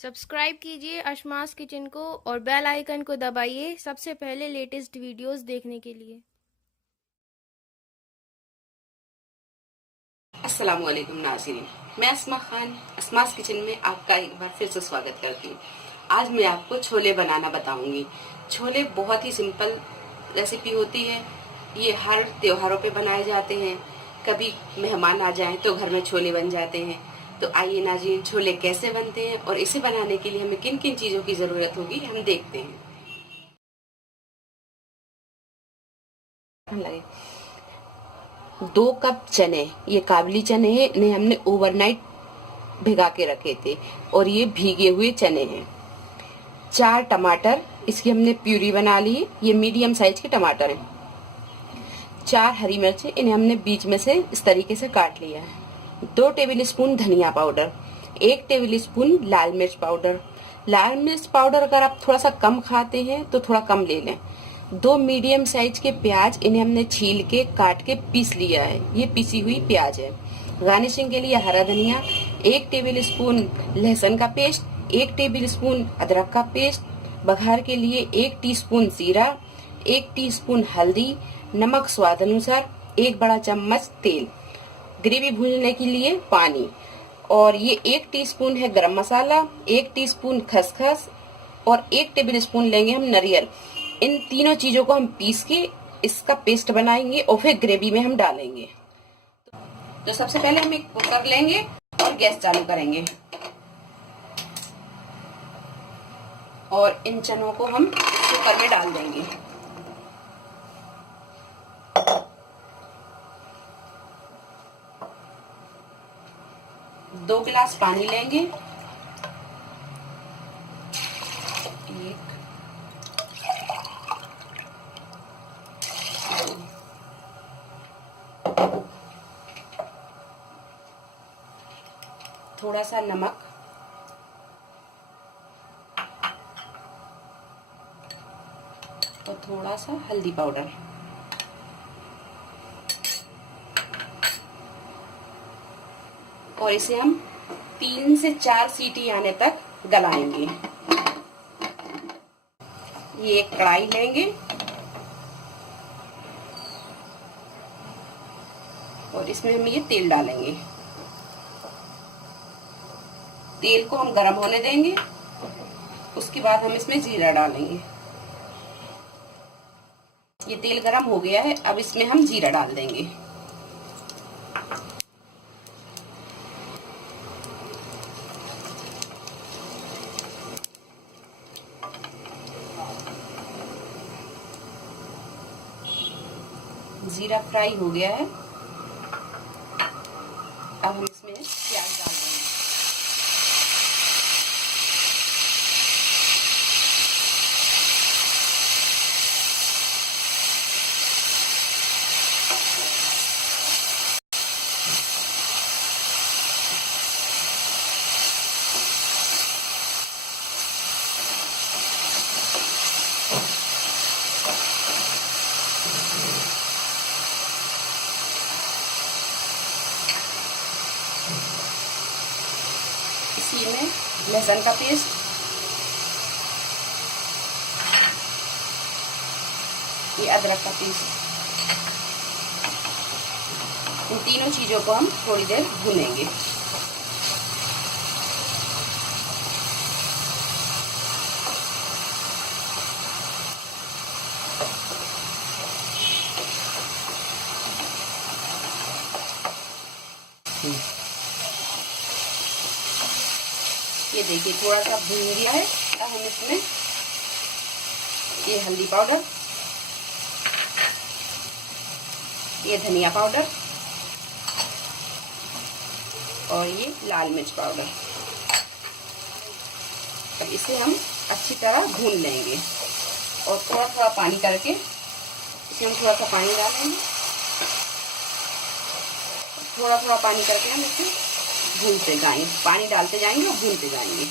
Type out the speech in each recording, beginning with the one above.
Subscribe कीजिए अशमास kitchen को और बेल आइकन को दबाइए सबसे पहले लेटेस्ट वीडियोस देखने के लिए। अस्सलाम वालेकुम नाज़रीन, मैं अस्मा खान अस्मास किचन में आपका एक बार फिर से स्वागत करती हूँ। आज मैं आपको छोले बनाना बताऊंगी। छोले बहुत ही सिंपल रेसिपी होती है। ये हर त्योहारों पे बनाए जाते हैं। कभी मेहमान आ जाएं तो घर में छोले बन जाते हैं। तो आइए नाज़रीन, छोले कैसे बनते हैं और इसे बनाने के लिए हमें किन किन चीज़ों की ज़रूरत होगी हम देखते हैं। 2 कप चने, ये काबली चने हैं, इन्हें हमने ओवरनाइट भिगा के रखे थे और ये भीगे हुए चने हैं। 4 टमाटर, इसकी हमने प्यूरी बना ली है, ये मीडियम साइज के टमाटर हैं। 4 हरी मिर्च, इन्हें हमने बीच में से इस तरीके से काट लिया है। 2 टेबल स्पून धनिया पाउडर, 1 टेबल स्पून लाल मिर्च पाउडर। लाल मिर्च पाउडर अगर आप थोड़ा सा कम खाते हैं तो थोड़ा कम ले लें। 2 मीडियम साइज के प्याज, इन्हें हमने छील के काट के पीस लिया है, ये पीसी हुई प्याज है। गार्निशिंग के लिए हरा धनिया, 1 टेबल स्पून लहसुन का पेस्ट, 1 टेबल स्पून अदरक का पेस्ट। बघार के लिए 1 टीस्पून जीरा, 1 टीस्पून हल्दी, नमक स्वाद अनुसार, 1 बड़ा चम्मच तेल, ग्रेवी भूनने के लिए पानी, और ये 1 टीस्पून है गरम मसाला, 1 टीस्पून खसखस और 1 टेबल स्पून लेंगे हम नारियल। इन तीनों चीजों को हम पीस के इसका पेस्ट बनाएंगे और फिर ग्रेवी में हम डालेंगे। तो सबसे पहले हम एक कुकर लेंगे और गैस चालू करेंगे और इन चनों को हम कुकर में डाल देंगे। दो गिलास पानी लेंगे, एक, थोड़ा सा नमक, और थोड़ा सा हल्दी पाउडर, और इसे हम 3 से 4 सीटी आने तक गलाएंगे। ये एक कढ़ाई लेंगे और इसमें हम ये तेल डालेंगे। तेल को हम गरम होने देंगे, उसके बाद हम इसमें जीरा डालेंगे। ये तेल गरम हो गया है, अब इसमें हम जीरा डाल देंगे। जीरा फ्राई हो गया है, अब हम इसमें प्याज डाल देंगे। इसी में लहसुन का पेस्ट, ये अदरक का पेस्ट, इन तीनों चीजों को हम थोड़ी देर भूनेंगे। ये देखिए थोड़ा सा भून गया है। अब हम इसमें ये हल्दी पाउडर, ये धनिया पाउडर और ये लाल मिर्च पाउडर, अब इसे हम अच्छी तरह भून लेंगे और थोड़ा थोड़ा पानी करके इसे हम थोड़ा सा पानी डालेंगे। थोड़ा थोड़ा पानी करके हम इसे भूनते जाएंगे, पानी डालते जाएंगे और भूनते जाएंगे।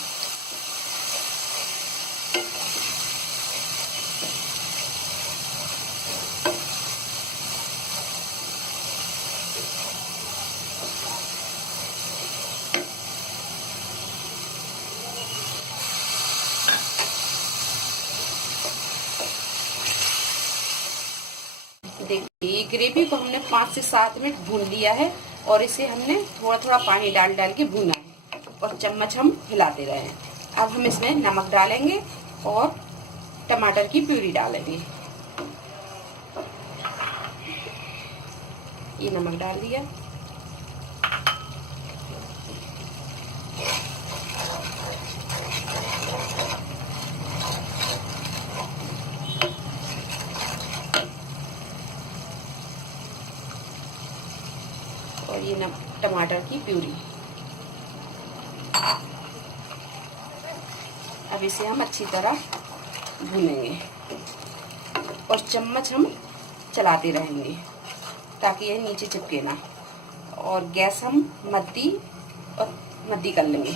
देखिए ये ग्रेवी को हमने 5 से 7 मिनट भून लिया है और इसे हमने थोड़ा थोड़ा पानी डाल डाल के भूना है और चम्मच हम हिलाते रहे हैं। अब हम इसमें नमक डालेंगे और टमाटर की प्यूरी डालेंगे। ये नमक डाल दिया। और ये टमाटर की प्यूरी। अब इसे हम अच्छी तरह भूनेंगे और चम्मच हम चलाते रहेंगे ताकि ये नीचे चिपके ना। और गैस हम मद्दी कर लेंगे।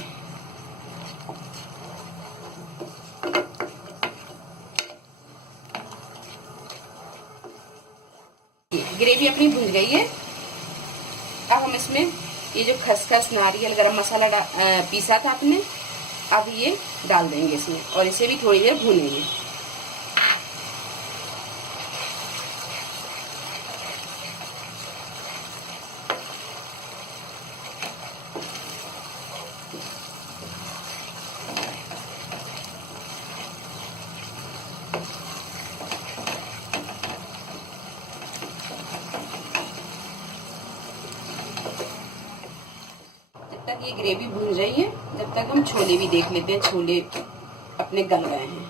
ग्रेवी अपनी भुन गई है। अब हम इसमें ये जो खसखस, नारियल, गरम मसाला पीसा था आपने, अब ये डाल देंगे इसमें और इसे भी थोड़ी देर भूनेंगे। तक ये ग्रेवी भून रही है, जब तक हम छोले भी देख लेते हैं, छोले अपने गल गए हैं।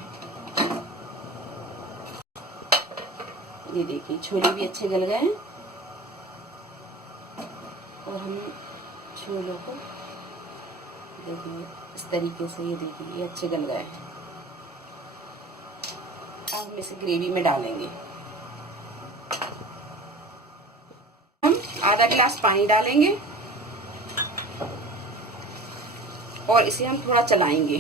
ये देखिए छोले भी अच्छे गल गए हैं और हम छोलों को देखिए इस तरीके से, ये देखिए ये अच्छे गल गए हैं। अब हम इसे ग्रेवी में डालेंगे। हम आधा गिलास पानी डालेंगे और इसे हम थोड़ा चलाएंगे।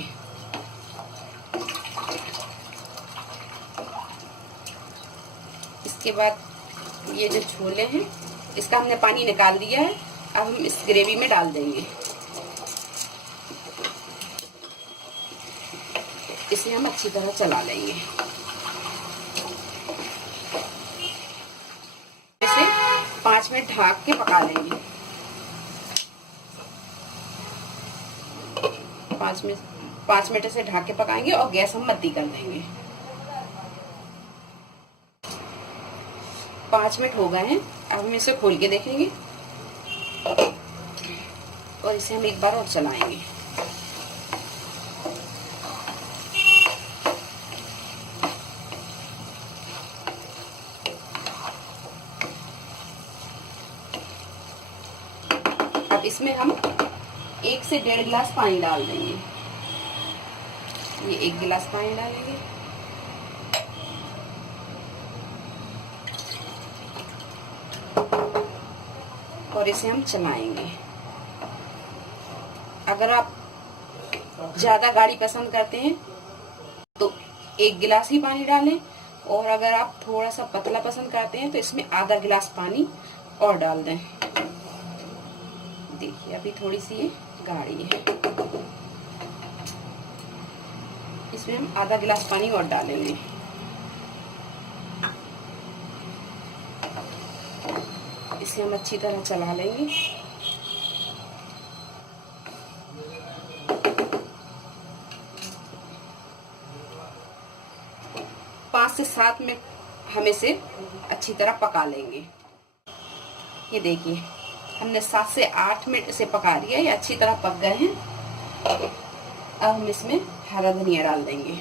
इसके बाद ये जो छोले हैं इसका हमने पानी निकाल दिया है, अब हम इस ग्रेवी में डाल देंगे। इसे हम अच्छी तरह चला लेंगे। इसे 5 मिनट ढक के पका लेंगे। 5 मिनट से ढक के पकाएंगे और गैस हम मद्दी कर देंगे। 5 मिनट हो गए हैं। अब हम इसे खोल के देखेंगे और इसे हम एक बार और चलाएंगे। अब इसमें हम 1 से 1.5 गिलास पानी डाल देंगे। ये 1 गिलास पानी डालेंगे। और इसे हम चलाएंगे। अगर आप ज्यादा गाढ़ी पसंद करते हैं तो 1 गिलास ही पानी डालें, और अगर आप थोड़ा सा पतला पसंद करते हैं तो इसमें आधा गिलास पानी और डाल दें। देखिए अभी थोड़ी सी ये गाढ़ी है, इसमें हम आधा गिलास पानी और डालेंगे। इसे हम अच्छी तरह चला लेंगे। पाँच से 7 मिनट हम इसे अच्छी तरह पका लेंगे। ये देखिए हमने 7 से 8 मिनट इसे पका लिया, ये अच्छी तरह पक गए हैं। अब हम इसमें हरा धनिया डाल देंगे।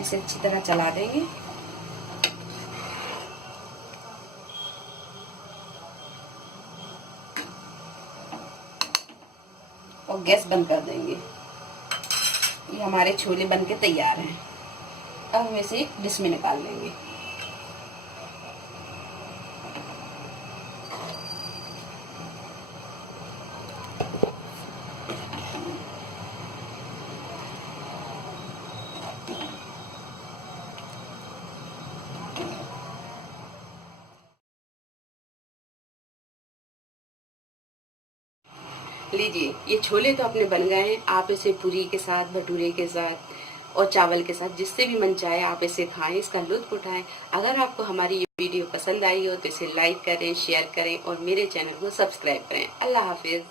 इसे अच्छी तरह चला देंगे। और गैस बंद कर देंगे। ये हमारे छोले बनके तैयार हैं। अब हम इसे एक डिश में निकाल लेंगे। लीजिए, ये छोले तो अपने बन गए हैं। आप इसे पूरी के साथ, भटूरे के साथ और चावल के साथ जिससे भी मन चाहे आप इसे खाएं, इसका लुत्फ उठाएं। अगर आपको हमारी ये वीडियो पसंद आई हो तो इसे लाइक करें, शेयर करें और मेरे चैनल को सब्सक्राइब करें। अल्लाह हाफिज।